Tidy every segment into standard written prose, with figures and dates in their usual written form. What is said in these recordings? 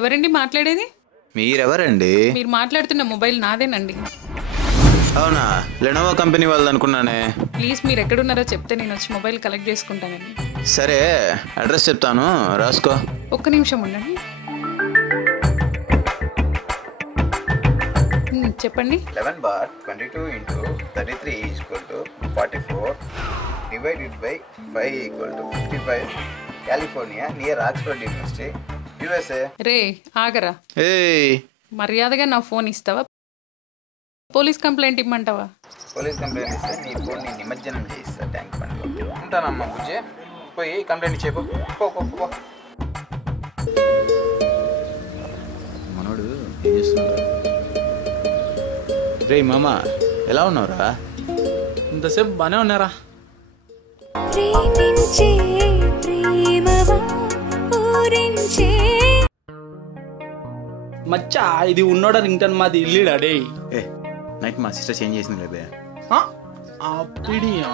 ఎవరండి మాట్లాడేది? మీరెవరండి? మీరు మాట్లాడుతున్న మొబైల్ నాదేనండి. అవునా? లెనోవో కంపెనీ వాళ్ళది అనుకున్నానే. ప్లీజ్ మీరు ఎక్కడున్నారో చెప్తే నేను వచ్చి మొబైల్ కలెక్ట్ చేసుకుంటానండి. సరే అడ్రస్ చెప్తాను, రాసుకో. ఒక్క నిమిషం ఉండండి. చెప్పండి. 11/22 × 33 = 44 divided by 5 = 55 California near Oxford university USA. రే ఆగరా. మర్యాదగా నా ఫోన్ ఇస్తావా, పోలీస్ కంప్లైంట్ ఇమ్మంటావా? పోలీస్ కంప్లైంట్ ఇస్తే నీ ఫోన్ ని నిమజ్జనం చేయిస్తా ట్యాంక్ బండ్లో. ఉంటానమ్మా బుజ్జే, పోయి కంప్లైంట్ చెప్పు. మనోడు ఏం చేస్తున్నాడు? రే మామ, ఎలా ఉన్నావురా? ఇంతసేపు బానే ఉన్నారా? మచ్చా ఇది ఉన్నోడ రింగ్టన్ మాది ఇల్లుడా డే. నైట్ మా సిస్టర్ చేంజ్ చేసింది లేబే. అప్పుడియా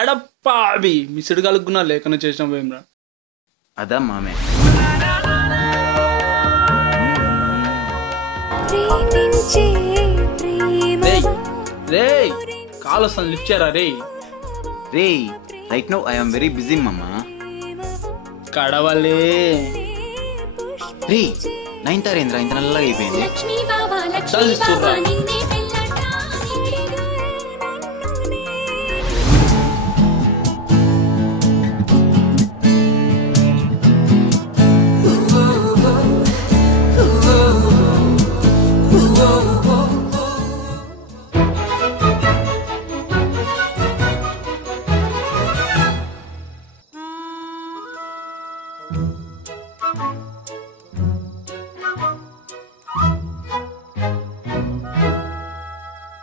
అడప్పావి మిస్డ్ కలుగున్నా లేకనే చేసిన పోయింరా. అదా మామే. రే కాల్ వస్తాను, లిఫ్ట్ చేయరా. రే right now I am very busy మామా. కడవలే రే 9 తారేంద్ర ఇంత నల్లగా అయిపోయింది.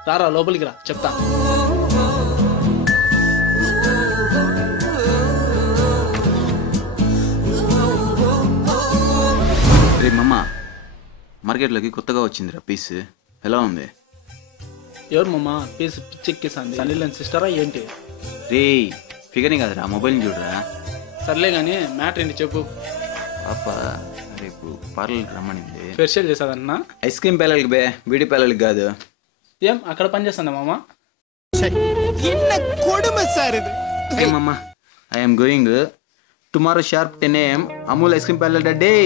రారా లోపలికి రా, చెప్తా. రే మమ్మ, మార్కెట్లోకి కొత్తగా వచ్చిందిరా పీస్, ఎలా ఉంది? ఎవరు మమ్మ పీస్ పిచ్చెక్కేసాంది? సన్నీళ్ళని సిస్టరా ఏంటి? రే ఫిగర్ని కదరా, మొబైల్ని చూడరా. సర్లే కానీ మ్యాటర్ ఏంటి చెప్పు. పాప రేపు పార్లర్కి రమ్మనింది. ఫేషియల్ చేసాదన్నా? ఐస్ క్రీమ్ పిల్లలకి బే, బ్యూటీ పిల్లలకి కాదు. ఏం అక్కడ పని చేస్తుందా మామ? Hey mama, I am going tomorrow sharp 10 AM Amul ice cream parlor day.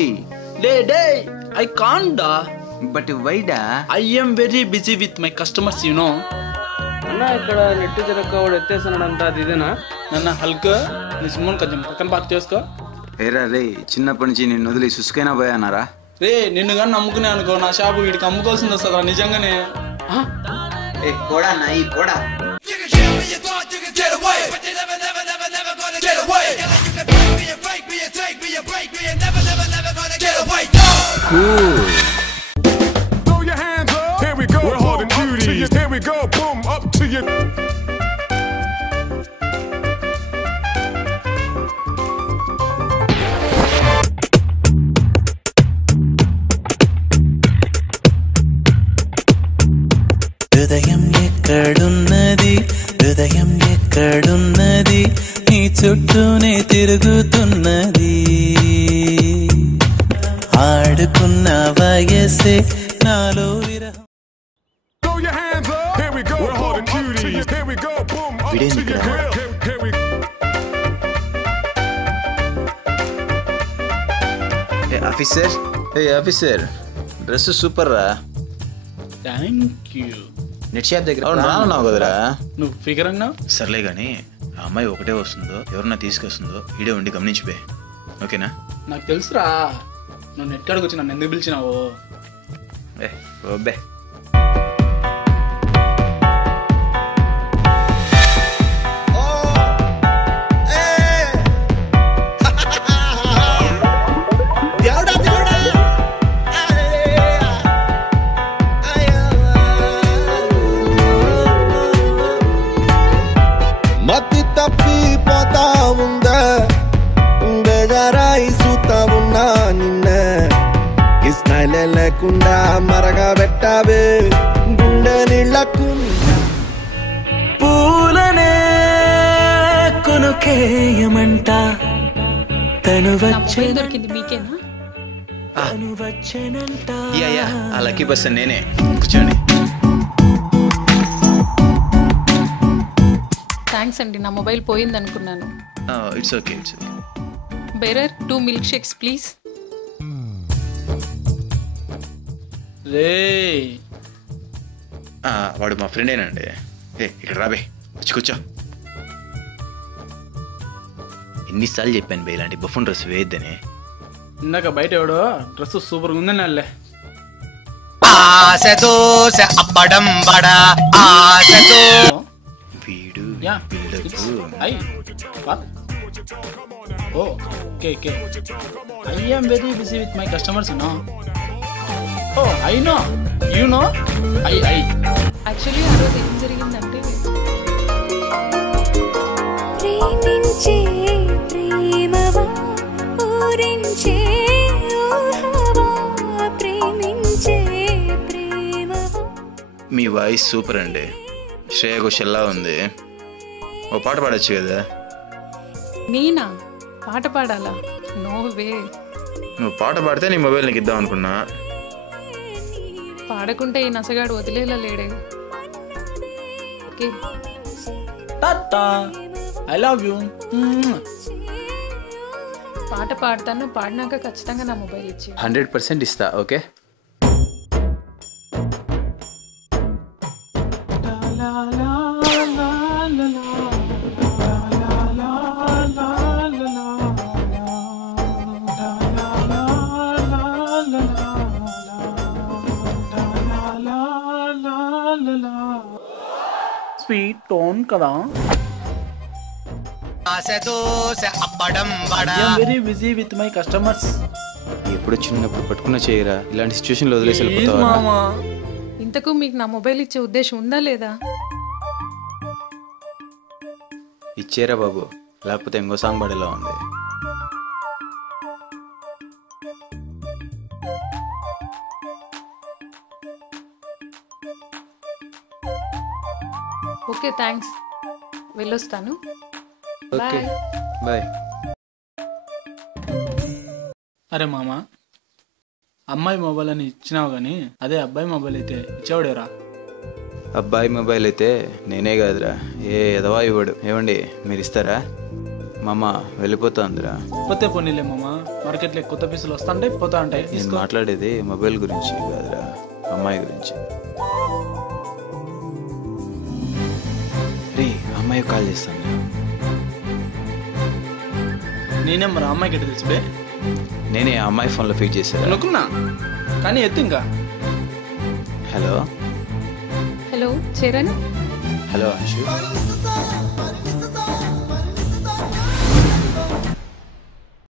I can't da. But why da? I am very busy with my customers, you know. అన్నా ఇక్కడ నెట్ జరగకూడదు ఎత్తేస్తున్నాడంట, అది ఇదేనా? నన్న హల్క్ నీ సిమ్మని కొంచెం పక్కన పార్క్ చేసుకో. ఏరా రే, చిన్నప్పటి నుంచి నిన్ను వదిలి సుసుకైనా పోయానారా? రే నిన్ను కానీ నమ్ముకునే అనుకో, నా షాపు వీడికి అమ్ముకోవాల్సింది వస్తుందా నిజంగానే? పోడా నాయి poda. Throw your hands up. Here we go. We're holding duties. Here we go. Boom up to you. హృదయం ఎక్కడున్నది నీ చుట్టూనే తిరుగుతున్నది, ఆడుకున్న వయసే నాలో విరహం. Throw your hands up. Here we go. We're holding duties. Here we go. Boom up to you. Here we go. Officer dress super రా. Thank you. Net shop దగ్గర రానున్నావు కదరా. నువ్వు ఫిగర్ అన్నావు. సర్లే కానీ ఆ అమ్మాయి ఒకటే వస్తుందో ఎవరన్నా తీసుకొస్తుందో ఈడే ఉండి గమనించిపోయి, ఓకేనా? నాకు తెలుసురా, నువ్వు నెట్ కాడికి వచ్చి నన్ను ఎందుకు పిలిచినావు? ఓబే మతి తప్పిపోతా ఉందా, బెదరాయి చూతా ఉన్నా నిన్న లేకుండా మరగబెట్టావే గుండె నీళ్లకు పూలనే కొనుకేయమంట తను మొబైల్ దొరికింది మీకేనా? వచ్చనంట. యా ఆ లక్కీ పర్సన్ నేనే. కూర్చోండి. థ్యాంక్స్ అండి, నా మొబైల్ పోయింది అనుకున్నాను. It's okay. Bearer 2 milk shakes please. రే వాడు మా ఫ్రెండేనండి. ఇక్కడ రాబే, వచ్చి కూర్చో. ఎన్నిసార్లు చెప్పాను బే ఇలాంటి బఫన్ డ్రెస్ వేయద్దని. ఇందాక బయట ఎవడో డ్రెస్ సూపర్గా ఉందని అల్లే. వీడు Yeah, I what? Oh, okay. I am very busy with my customers, you know. Oh, I know. You know? I. Actually ఆ రోజు ఏం జరిగిందంటే ప్రేమించే ప్రేమవా ఊరించే ఊహవా ప్రేమించే ప్రేమవా. మీ వాయిస్ సూపర్ అండి. శ్రేయ ఘోషల్లా ఉంది. ఓ పాట పాడొచ్చు కదా. నేనా పాట పాడాలా? No way. నువ్వు పాట పాడితే నీ మొబైల్ నీకు ఇద్దాం అనుకున్నా. పాడకుంటే ఈ నసగాడు వదిలేలా లేడే. Okay Tata. I love you. పాట పాడతాను, పాడినాక ఖచ్చితంగా నా మొబైల్ ఇచ్చి. 100% ఇస్తా. Okay. Sweet tone kada. I am very busy with my customers. ఎప్పుడు చిన్నప్పుడు పట్టుకున్న చేయరా, ఇలాంటి సిచ్యువేషన్లో వదిలేసి Please, వెళ్ళిపోతావా? mama. ఇంతకు మీకు నా మొబైల్ ఇచ్చే ఉద్దేశం ఉందా లేదా? ఇచ్చేరా బాబు, లేకపోతే ఇంకో సాంగ్ పాడేలా ఉంది. ఓకే థ్యాంక్స్, వెళ్ళొస్తాను. Okay bye. అరే మామ, అమ్మాయి మొబైల్ అని ఇచ్చినావు కానీ అదే అబ్బాయి మొబైల్ అయితే ఇచ్చేవాడేరా. అబ్బాయి మొబైల్ అయితే నేనే కాదురా, ఏ ఎదవా ఇవ్వడు. ఏమండి మీరు ఇస్తారా? మామ వెళ్ళిపోతుందిరా. పోతే పోనీలే మామ, మార్కెట్లో కొత్త పీసులు వస్తుంటాయి పోతా ఉంటాయి. నేను మాట్లాడేది మొబైల్ గురించి కాదురా, అమ్మాయి గురించి. రే అమ్మాయి కాల్ చేస్తాను. నేనే మరి అమ్మాయికి ఎట్లా తెలుసు బే? నేనే ఆ అమ్మాయి ఫోన్లో ఫీడ్ చేశాను అనుకున్నా కానీ ఎత్తు ఇంకా. Hello hello Charan. Hello Anshu.